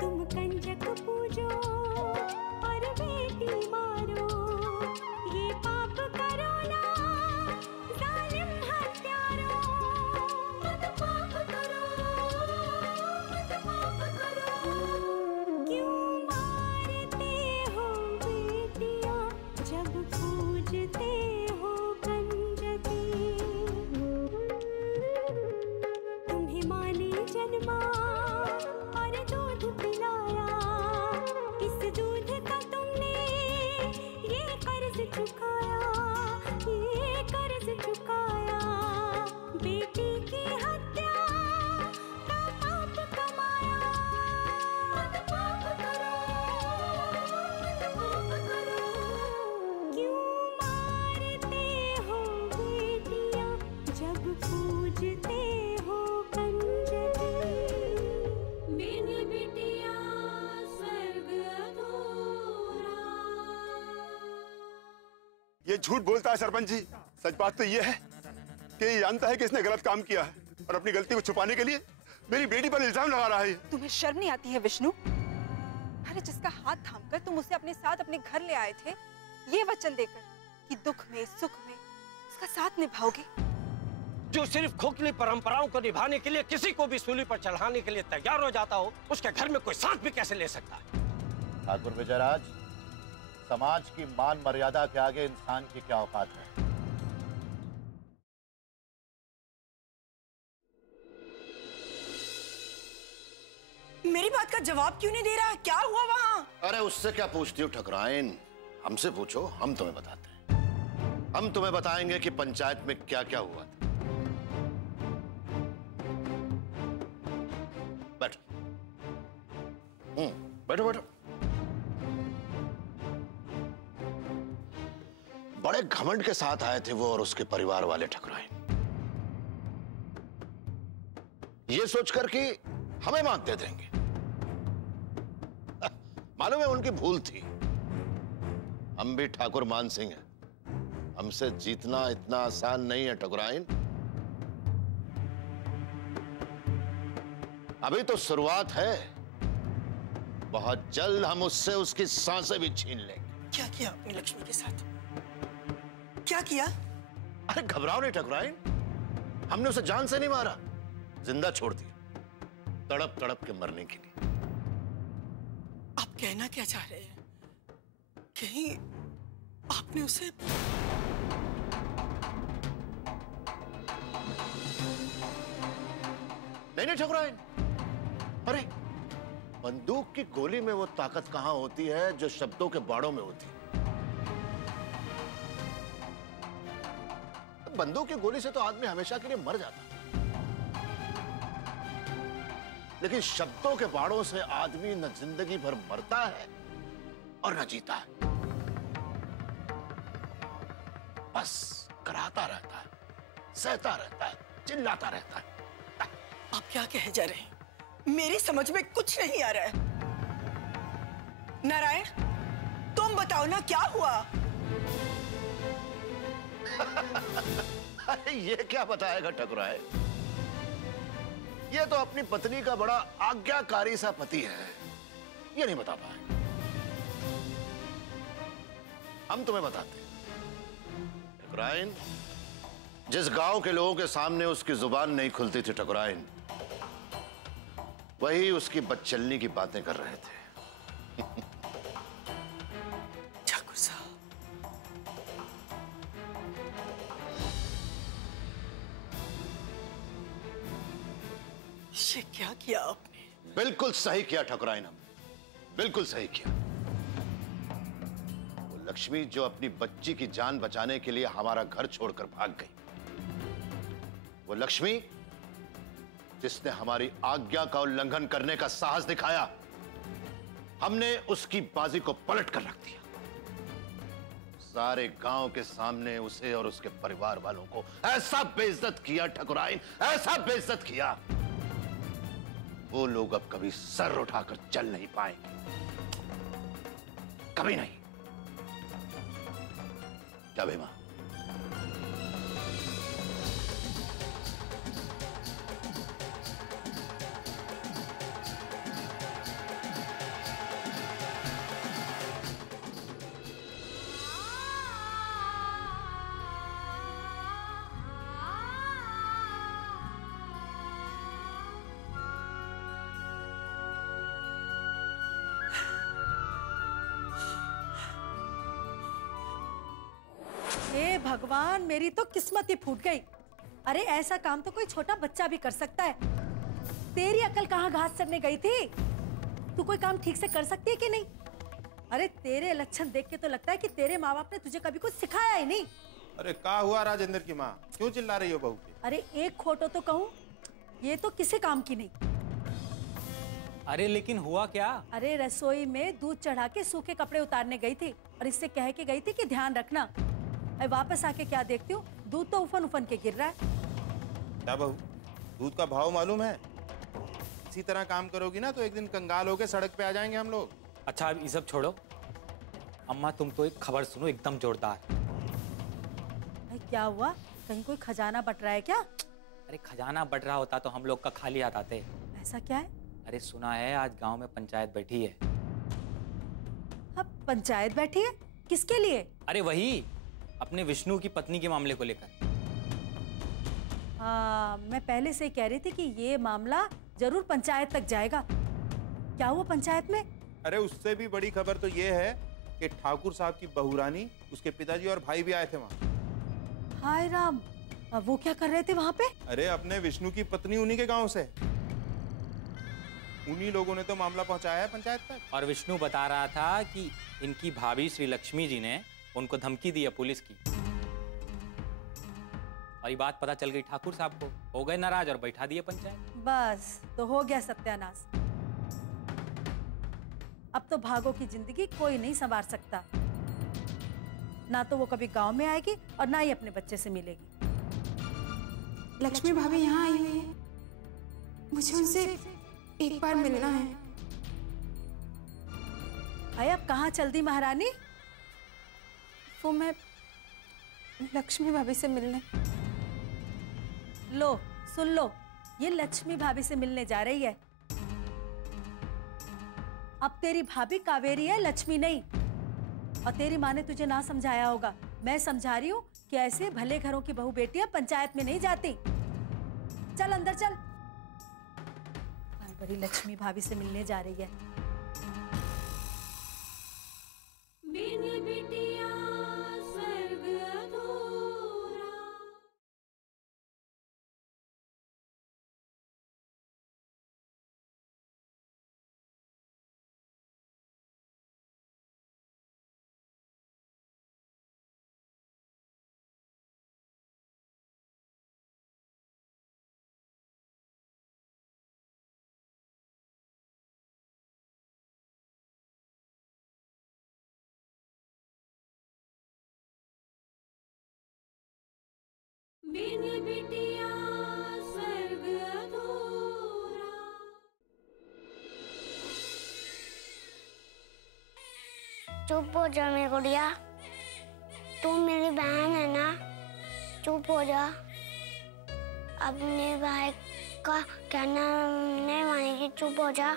तुम कंजक पूजो और बेटी मारो, ये पाप करो ना जालिम हत्यारो। मत पाप करो, मत पाप करो। क्यों मारते हो बेटियां जब पूजते हो कंजकी। तुम्हें माँ ने जन्मा और दूध पिलाया, इस दूध का तुमने ये कर्ज चुकाया, ये कर्ज चुकाया। बेटी की हत्या का पाप कमाया। मत पाप करो, मत पाप करो। क्यों मारते हो बेटियां जब पूजते हो कंजकी। मेरी बेटियां स्वर्ग अधूरा। ये झूठ बोलता है सरपंच जी। सच बात तो ये है कि ये जानता है कि इसने गलत काम किया है और अपनी गलती को छुपाने के लिए मेरी बेटी पर इल्जाम लगा रहा है। तुम्हें शर्म नहीं आती है विष्णु? अरे जिसका हाथ थामकर तुम उसे अपने साथ अपने घर ले आए थे, ये वचन देकर कि दुख में सुख में उसका साथ निभाओगे। जो सिर्फ खोखली परंपराओं को निभाने के लिए किसी को भी सूली पर चढ़ाने के लिए तैयार हो जाता हो, उसके घर में कोई साथ भी कैसे ले सकता है? ठाकुर विजयराज, समाज की मान मर्यादा के आगे इंसान की क्या औकात है? मेरी बात का जवाब क्यों नहीं दे रहा? क्या हुआ वहां? अरे उससे क्या पूछती हो ठकुराइन, हमसे पूछो, हम तुम्हें बताते हैं। हम तुम्हें बताएंगे कि पंचायत में क्या क्या हुआ था। बैठो। बैठो बैठो। बड़े घमंड के साथ आए थे वो और उसके परिवार वाले ठकुराइन, ये सोचकर कि हमें मात दे देंगे। मालूम है उनकी भूल थी। हम भी ठाकुर मान सिंह हैं, हमसे जीतना इतना आसान नहीं है ठकुराइन। अभी तो शुरुआत है, बहुत जल्द हम उससे उसकी सांसें भी छीन लेंगे। क्या किया आपने लक्ष्मी के साथ? क्या किया? अरे घबराओ नहीं ठकुराइन, हमने उसे जान से नहीं मारा, जिंदा छोड़ दिया, तड़प तड़प के मरने के लिए। आप कहना क्या चाह रहे हैं? कहीं आपने उसे... नहीं ठकुराइन, अरे बंदूक की गोली में वो ताकत कहां होती है जो शब्दों के बाड़ों में होती है। बंदूक की गोली से तो आदमी हमेशा के लिए मर जाता है, लेकिन शब्दों के बाड़ों से आदमी न जिंदगी भर मरता है और न जीता है, बस कराता रहता है, सहता रहता है, चिल्लाता रहता है। आप क्या कहे जा रहे हैं? मेरी समझ में कुछ नहीं आ रहा है। नारायण, तुम बताओ ना क्या हुआ? अरे ये क्या बताएगा ठकुराइन, ये तो अपनी पत्नी का बड़ा आज्ञाकारी सा पति है, ये नहीं बता पाए। हम तुम्हें बताते हैं ठकुराइन, जिस गांव के लोगों के सामने उसकी जुबान नहीं खुलती थी ठकुराइन, वही उसकी बदचलनी की बातें कर रहे थे। ठाकुर साहब, ये क्या किया आपने? बिल्कुल सही किया ठकुराइन, हमने बिल्कुल सही किया। वो लक्ष्मी जो अपनी बच्ची की जान बचाने के लिए हमारा घर छोड़कर भाग गई, वो लक्ष्मी जिसने हमारी आज्ञा का उल्लंघन करने का साहस दिखाया, हमने उसकी बाजी को पलट कर रख दिया। सारे गांव के सामने उसे और उसके परिवार वालों को ऐसा बेइज्जत किया ठकुराइन, ऐसा बेइज्जत किया, वो लोग अब कभी सर उठाकर चल नहीं पाएंगे, कभी नहीं। क्या बेमा? हे भगवान, मेरी तो किस्मत ही फूट गई। अरे ऐसा काम तो कोई छोटा बच्चा भी कर सकता है। तेरी अकल कहाँ घास चरने गई थी? तू कोई काम ठीक से कर सकती है कि नहीं? अरे तेरे लक्षण देख के तो लगता है कि तेरे माँ बाप ने तुझे कभी कुछ सिखाया ही नहीं। अरे क्या हुआ राजेंद्र की माँ, क्यों चिल्ला रही हो बहू की? अरे एक खोटो तो कहूँ, ये तो किसी काम की नहीं। अरे लेकिन हुआ क्या? अरे रसोई में दूध चढ़ा के सूखे कपड़े उतारने गई थी और इससे कह के गई थी कि ध्यान रखना। अरे वापस आके क्या देखती हूँ, दूध तो उफन उफन के गिर रहा है। क्या बहू, दूध का भाव मालूम है? इसी तरह काम करोगी ना तो एक दिन कंगाल होके सड़क पे आ जाएंगे हम लोग। अच्छा अब ये सब छोड़ो, अम्मा तुम तो एक खबर सुनो एकदम जोरदार। भाई क्या हुआ? कहीं कोई खजाना बट रहा है क्या? अरे खजाना बट रहा होता तो हम लोग का खाली हाथ आते। ऐसा क्या है? अरे सुना है आज गांव में पंचायत बैठी है। अब पंचायत बैठी है? किसके लिए? अरे वही अपने विष्णु की पत्नी के मामले को लेकर। हाँ, मैं पहले से ही कह रही थी कि ये मामला जरूर पंचायत तक जाएगा। क्या हुआ पंचायत में? अरे उससे भी बड़ी खबर तो ये है कि ठाकुर साहब की बहू रानी, उसके पिताजी और भाई भी आए थे वहाँ। हाय राम, अब वो क्या कर रहे थे वहाँ पे? अरे अपने विष्णु की पत्नी उन्हीं के गांव से। उन्हीं लोगों ने तो मामला पहुंचाया है पंचायत तक। और विष्णु बता रहा था कि इनकी भाभी श्री लक्ष्मी जी ने उनको धमकी दी है पुलिस की। और ये बात पता चल गई ठाकुर साहब को, हो गए नाराज और बैठा दिए पंचायत। बस तो हो गया सत्यानाश। अब तो भागो की जिंदगी कोई नहीं संवार सकता। ना तो वो कभी गांव में आएगी और ना ही अपने बच्चे से मिलेगी। लक्ष्मी भाभी यहाँ आई हुई है, मुझे उनसे एक बार मिलना है। अरे अब कहाँ चल दी महारानी? वो मैं लक्ष्मी भाभी से मिलने। लो सुन लो, ये लक्ष्मी भाभी से मिलने जा रही है। अब तेरी भाभी कावेरी है, लक्ष्मी नहीं। और तेरी माँ ने तुझे ना समझाया होगा, मैं समझा रही हूँ कि ऐसे भले घरों की बहू बेटियां पंचायत में नहीं जाती। चल अंदर चल। बड़ी लक्ष्मी भाभी से मिलने जा रही है। बिन बिटिया स्वर्ग अधूरा। चुप हो जा मेरी गुड़िया, तू मेरी बहन है ना, चुप हो जा। अपने भाई का कहना नहीं मानेगी, चुप हो जा।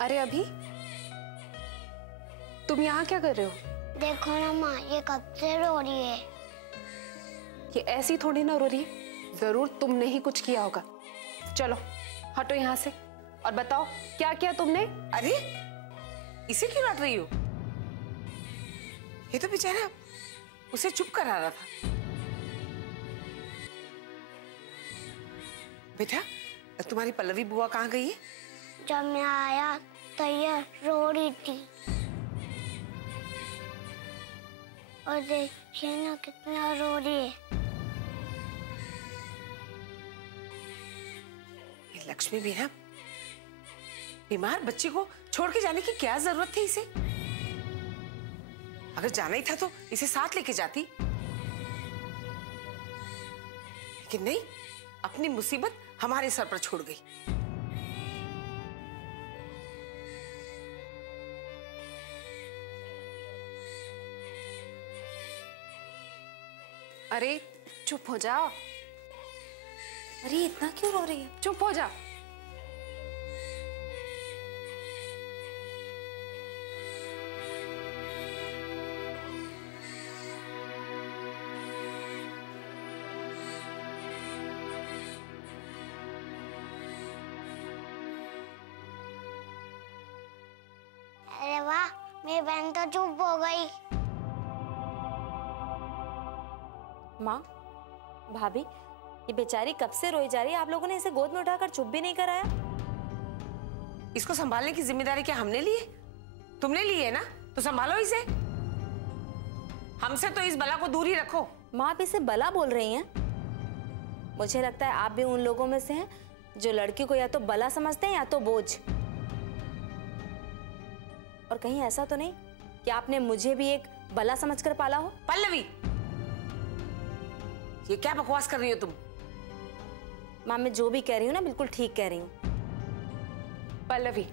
अरे अभी तुम यहाँ क्या कर रहे हो? देखो ना माँ, ये कब से रो रही है। ये ऐसी थोड़ी ना रो रही है, जरूर तुमने ही कुछ किया होगा। चलो हटो यहाँ से और बताओ क्या किया तुमने? अरे इसे क्यों डांट रही हो? ये तो बेचारा उसे चुप करा रहा था। बेटा तुम्हारी पल्लवी बुआ कहाँ गई है? जब मैं आया तो ये रो रही थी, और देखिए ना कितना रो रही है। ये लक्ष्मी भी ना, बीमार बच्ची को छोड़ के जाने की क्या जरूरत थी इसे? अगर जाना ही था तो इसे साथ लेके जाती, लेकिन नहीं, अपनी मुसीबत हमारे सर पर छोड़ गई। अरे चुप हो जाओ। अरे इतना क्यों रो रही है? चुप हो जा। अरे वाह, मेरी बहन तो चुप हो गई। माँ, भाभी, ये बेचारी कब से रोई जा रही है, आप लोगों ने इसे गोद में उठाकर चुप भी नहीं कराया। इसको संभालने की जिम्मेदारी क्या हमने ली है? तुमने ली है ना, तो संभालो इसे। हमसे तो इस बला को दूर ही रखो। माँ, आप इसे बला बोल रही हैं? मुझे लगता है आप भी उन लोगों में से हैं जो लड़की को या तो बला समझते हैं या तो बोझ। और कहीं ऐसा तो नहीं कि आपने मुझे भी एक बला समझकर पाला हो? पल्लवी, ये क्या बकवास कर रही हो तुम? माँ, मैं जो भी कह रही हूँ ना, बिल्कुल ठीक कह रही हूँ। पल्लवी,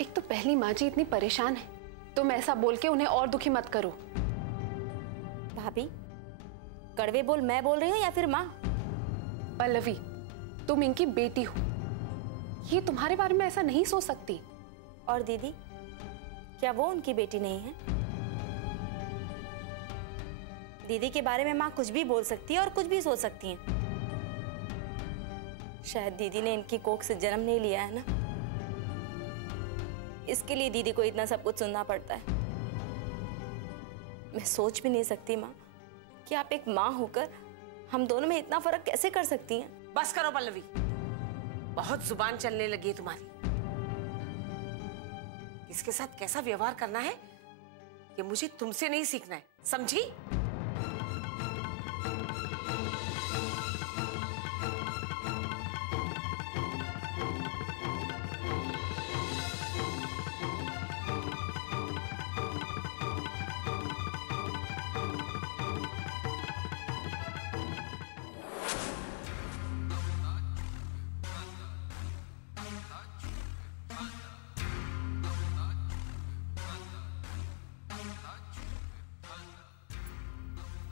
एक तो पहली माँ जी इतनी परेशान है, तुम ऐसा बोल के उन्हें और दुखी मत करो। भाभी, कड़वे बोल मैं बोल रही हूँ या फिर माँ? पल्लवी, तुम इनकी बेटी हो, ये तुम्हारे बारे में ऐसा नहीं सोच सकती। और दीदी, क्या वो उनकी बेटी नहीं है? दीदी के बारे में माँ कुछ भी बोल सकती है और कुछ भी सोच सकती है। शायद दीदी ने इनकी कोख से जन्म नहीं लिया है ना, इसके लिए दीदी को इतना सब कुछ सुनना पड़ता है। मैं सोच भी नहीं सकती माँ कि आप एक माँ होकर हम दोनों में इतना फर्क कैसे कर सकती हैं। बस करो पल्लवी, बहुत जुबान चलने लगी है तुम्हारी। इसके साथ कैसा व्यवहार करना है ये मुझे तुमसे नहीं सीखना है, समझी?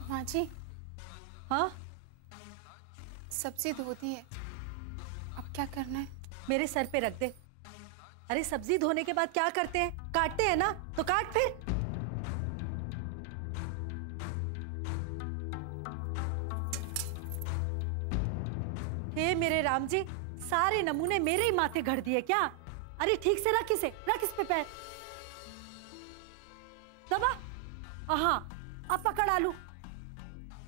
माँ जी, हाँ, सब्जी धो दी है, अब क्या करना है? मेरे सर पे रख दे। अरे सब्जी धोने के बाद क्या करते हैं? काटते हैं ना, तो काट फिर। हे मेरे राम जी, सारे नमूने मेरे ही माथे घड़ दिए क्या? अरे ठीक से रख इसे, रख इस पे पैर। दबा। हाँ, अब पकड़ आलू।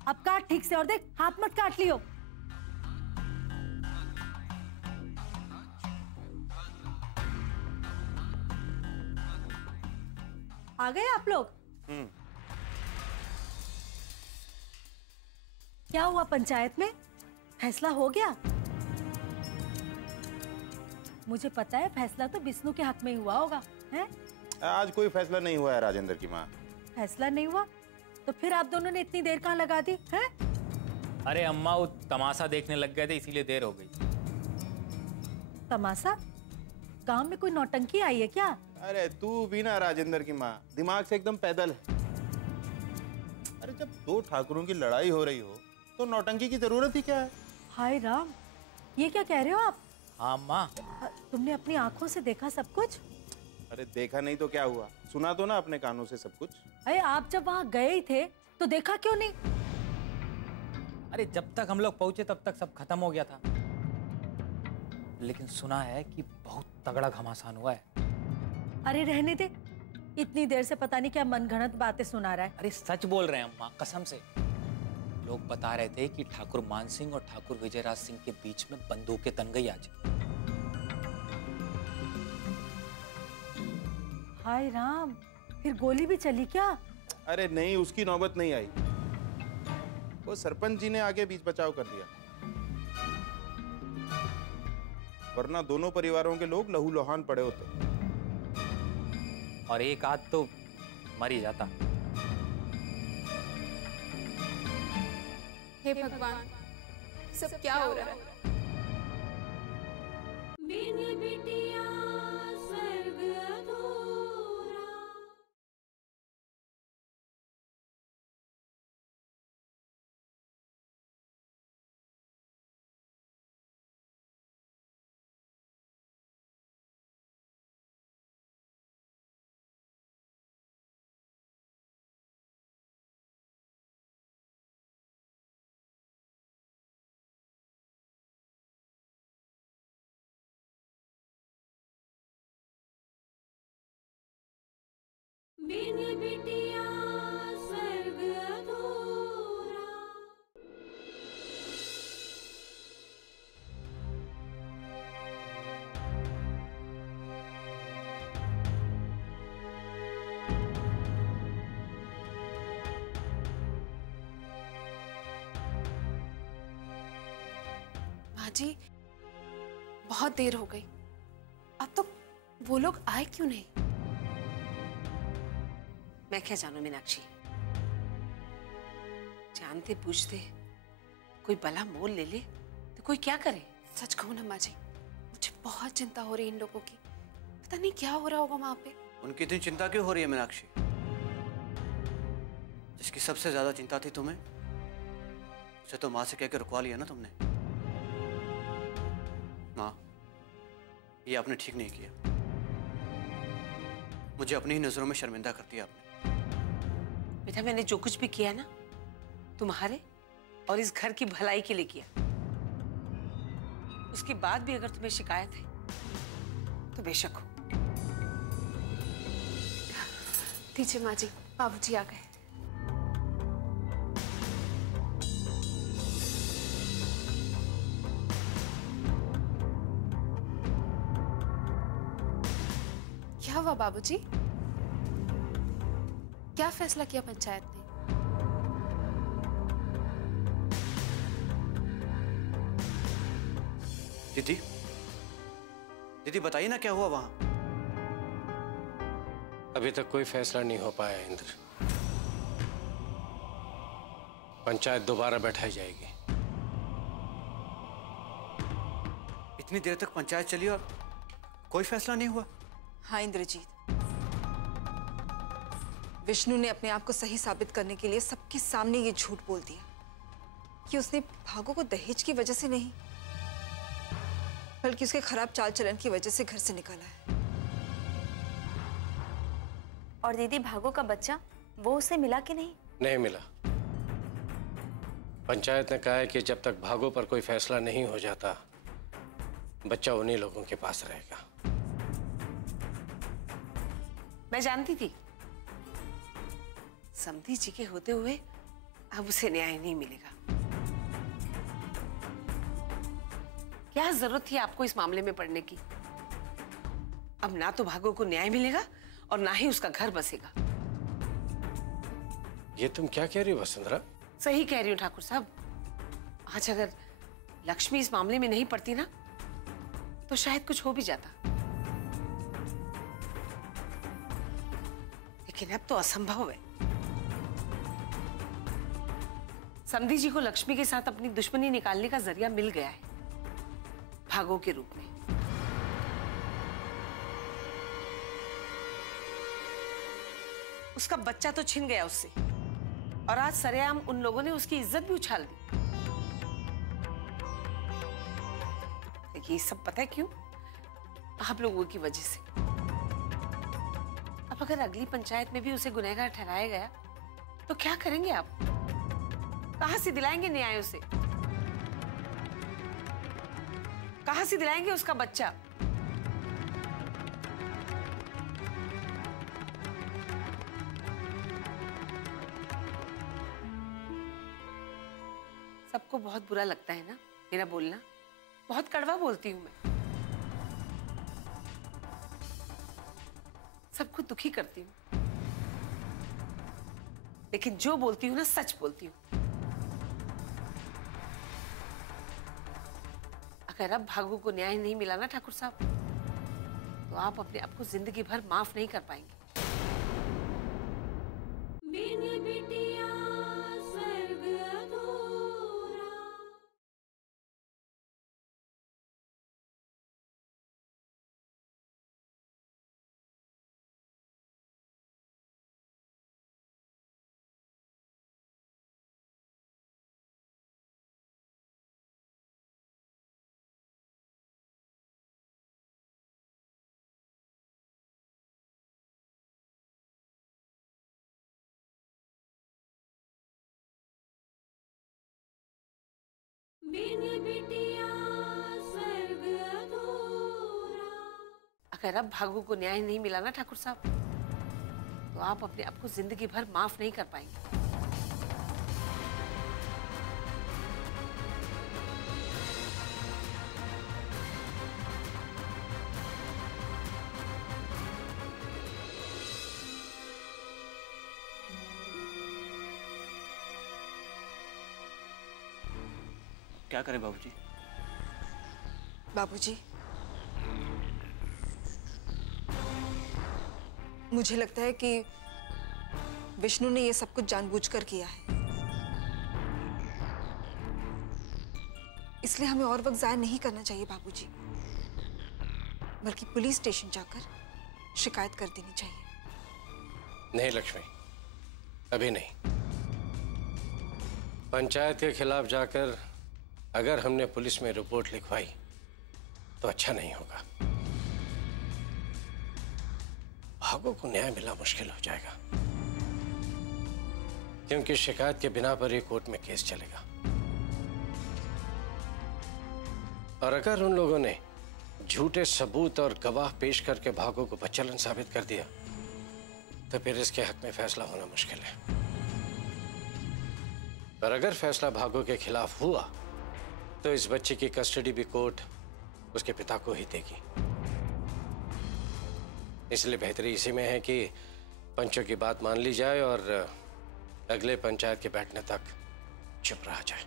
अब काट ठीक से, और देख हाथ मत काट लियो। आ गए आप लोग? क्या हुआ पंचायत में? फैसला हो गया? मुझे पता है फैसला तो विष्णु के हक में ही हुआ होगा, हैं? आज कोई फैसला नहीं हुआ है राजेंद्र की माँ। फैसला नहीं हुआ तो फिर आप दोनों ने इतनी देर कहाँ लगा दी है? अरे अम्मा, वो तमाशा देखने लग गए थे, इसीलिए देर हो गई। तमाशा? गांव में कोई नौटंकी आई है क्या? अरे तू भी ना राजेंद्र की माँ, दिमाग से एकदम पैदल है। अरे जब दो ठाकुरों की लड़ाई हो रही हो तो नौटंकी की जरूरत ही क्या है? हाय राम, ये क्या कह रहे हो आप? हाँ अम्मा। तुमने अपनी आंखों से देखा सब कुछ? अरे देखा नहीं तो क्या हुआ, सुना तो ना अपने कानों से सब कुछ। अरे आप जब वहाँ गए ही थे तो देखा क्यों नहीं? अरे जब तक हम लोग पहुंचे तब तक सब खत्म हो गया था, लेकिन सुना है कि बहुत तगड़ा घमासान हुआ है। अरे रहने दे, इतनी देर से पता नहीं क्या मनगढ़ंत बातें सुना रहा है। अरे सच बोल रहे हैं अम्मा, कसम से। लोग बता रहे थे कि ठाकुर मान सिंह और ठाकुर विजयराज सिंह के बीच में बंदूकें तन गई आज। हाय राम, फिर गोली भी चली क्या? अरे नहीं, उसकी नौबत नहीं आई। वो सरपंच जी ने आगे बीच बचाव कर दिया, वरना दोनों परिवारों के लोग लहूलुहान पड़े होते और एक आध तो मर ही जाता। हे भगवान, सब क्या हो रहा है? बिन बिटिया बिन बिटिया स्वर्ग अधूरा। माँ जी, बहुत देर हो गई, अब तो वो लोग आए क्यों नहीं? मैं क्या जानू मीनाक्षी, जानते पूछते कोई भला मोल ले ले तो कोई क्या करे। सच कहूँ ना माँ जी, मुझे बहुत चिंता हो रही है इन लोगों की। पता नहीं क्या हो रहा होगा वहां पे। उनकी इतनी चिंता क्यों हो रही है मीनाक्षी? जिसकी सबसे ज्यादा चिंता थी तुम्हें, उसे तो माँ से कह के रुकवा लिया ना तुमने। माँ, ये आपने ठीक नहीं किया। मुझे अपनी ही नजरों में शर्मिंदा कर दिया आपने। बेटा, मैंने जो कुछ भी किया ना, तुम्हारे और इस घर की भलाई के लिए किया। उसके बाद भी अगर तुम्हें शिकायत है तो बेशक हो। दीजिए माँ जी, बाबूजी आ गए। क्या हुआ बाबूजी? क्या फैसला किया पंचायत ने? दीदी, दीदी बताइए ना क्या हुआ वहां? अभी तक कोई फैसला नहीं हो पाया इंद्र। पंचायत दोबारा बैठाई जाएगी। इतनी देर तक पंचायत चली और कोई फैसला नहीं हुआ? हाँ इंद्रजीत, विष्णु ने अपने आप को सही साबित करने के लिए सबके सामने ये झूठ बोल दिया कि उसने भागो को दहेज की वजह से नहीं, बल्कि उसके खराब चाल चलन की वजह से घर से निकाला है। और दीदी, भागो का बच्चा वो उसे मिला कि नहीं? नहीं मिला। पंचायत ने कहा है कि जब तक भागो पर कोई फैसला नहीं हो जाता, बच्चा उन्हीं लोगों के पास रहेगा। मैं जानती थी समधी जी के होते हुए अब उसे न्याय नहीं मिलेगा। क्या जरूरत थी आपको इस मामले में पड़ने की? अब ना तो भागो को न्याय मिलेगा और ना ही उसका घर बसेगा। ये तुम क्या कह रही हो वसुंधरा? सही कह रही हूँ ठाकुर साहब। आज अगर लक्ष्मी इस मामले में नहीं पड़ती ना, तो शायद कुछ हो भी जाता, लेकिन अब तो असंभव है। समधी जी को लक्ष्मी के साथ अपनी दुश्मनी निकालने का जरिया मिल गया है, भागो के रूप में। उसका बच्चा तो छिन गया उससे, और आज सरेआम उन लोगों ने उसकी इज्जत भी उछाल दी। ये सब पता है क्यों? आप लोगों की वजह से। अब अगर अगली पंचायत में भी उसे गुनहगार ठहराया गया तो क्या करेंगे आप? कहां से दिलाएंगे न्याय उसे? कहां से दिलाएंगे उसका बच्चा? सबको बहुत बुरा लगता है ना मेरा बोलना? बहुत कड़वा बोलती हूं मैं, सबको दुखी करती हूँ, लेकिन जो बोलती हूँ ना सच बोलती हूँ। अगर अब भागो को न्याय नहीं मिला ना ठाकुर साहब, तो आप अपने आप को जिंदगी भर माफ नहीं कर पाएंगे। बिन बिटिया स्वर्ग अधूरा। बिन बिटिया स्वर्ग अधूरा। अगर अब भागो को न्याय नहीं मिला ना ठाकुर साहब, तो तो आप अपने आप को जिंदगी भर माफ नहीं कर पाएंगे। क्या करें बाबूजी? बाबूजी, मुझे लगता है कि विष्णु ने ये सब कुछ जानबूझकर किया है, इसलिए हमें और वक्त जाया नहीं करना चाहिए बाबूजी, बल्कि पुलिस स्टेशन जाकर शिकायत कर देनी चाहिए। नहीं लक्ष्मी, अभी नहीं। पंचायत के खिलाफ जाकर अगर हमने पुलिस में रिपोर्ट लिखवाई तो अच्छा नहीं होगा। भागो को न्याय मिलना मुश्किल हो जाएगा, क्योंकि शिकायत के बिना पर ही कोर्ट में केस चलेगा। और अगर उन लोगों ने झूठे सबूत और गवाह पेश करके भागो को बच्चलन साबित कर दिया तो फिर इसके हक में फैसला होना मुश्किल है। पर अगर फैसला भागो के खिलाफ हुआ तो इस बच्चे की कस्टडी भी कोर्ट उसके पिता को ही देगी। इसलिए बेहतरी इसी में है कि पंचों की बात मान ली जाए और अगले पंचायत के बैठने तक चुप रहा जाए।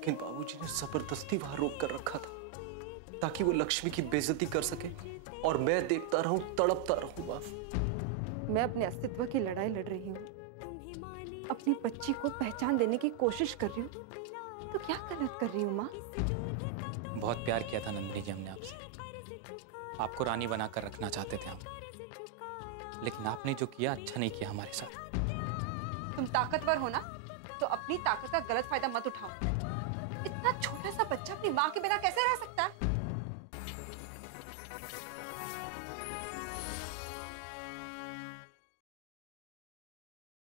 लेकिन बाबूजी ने जबरदस्ती वहां रोक कर रखा था ताकि वो लक्ष्मी की बेइज्जती कर सके और मैं देखता रहूं, तड़पता रहूं। मां, मैं अपने अस्तित्व की लड़ाई लड़ रही हूँ, अपनी बच्ची को पहचान देने की कोशिश कर रही हूँ, तो क्या गलत कर रही हूँ माँ? बहुत प्यार किया था नंदिनी जी हमने आपसे, आपको रानी बनाकर रखना चाहते थे हम, लेकिन आपने जो किया अच्छा नहीं किया हमारे साथ। तुम ताकतवर हो ना, तो अपनी ताकत का गलत फायदा मत उठाओ। इतना छोटा सा बच्चा अपनी माँ के बिना कैसे रह सकता है?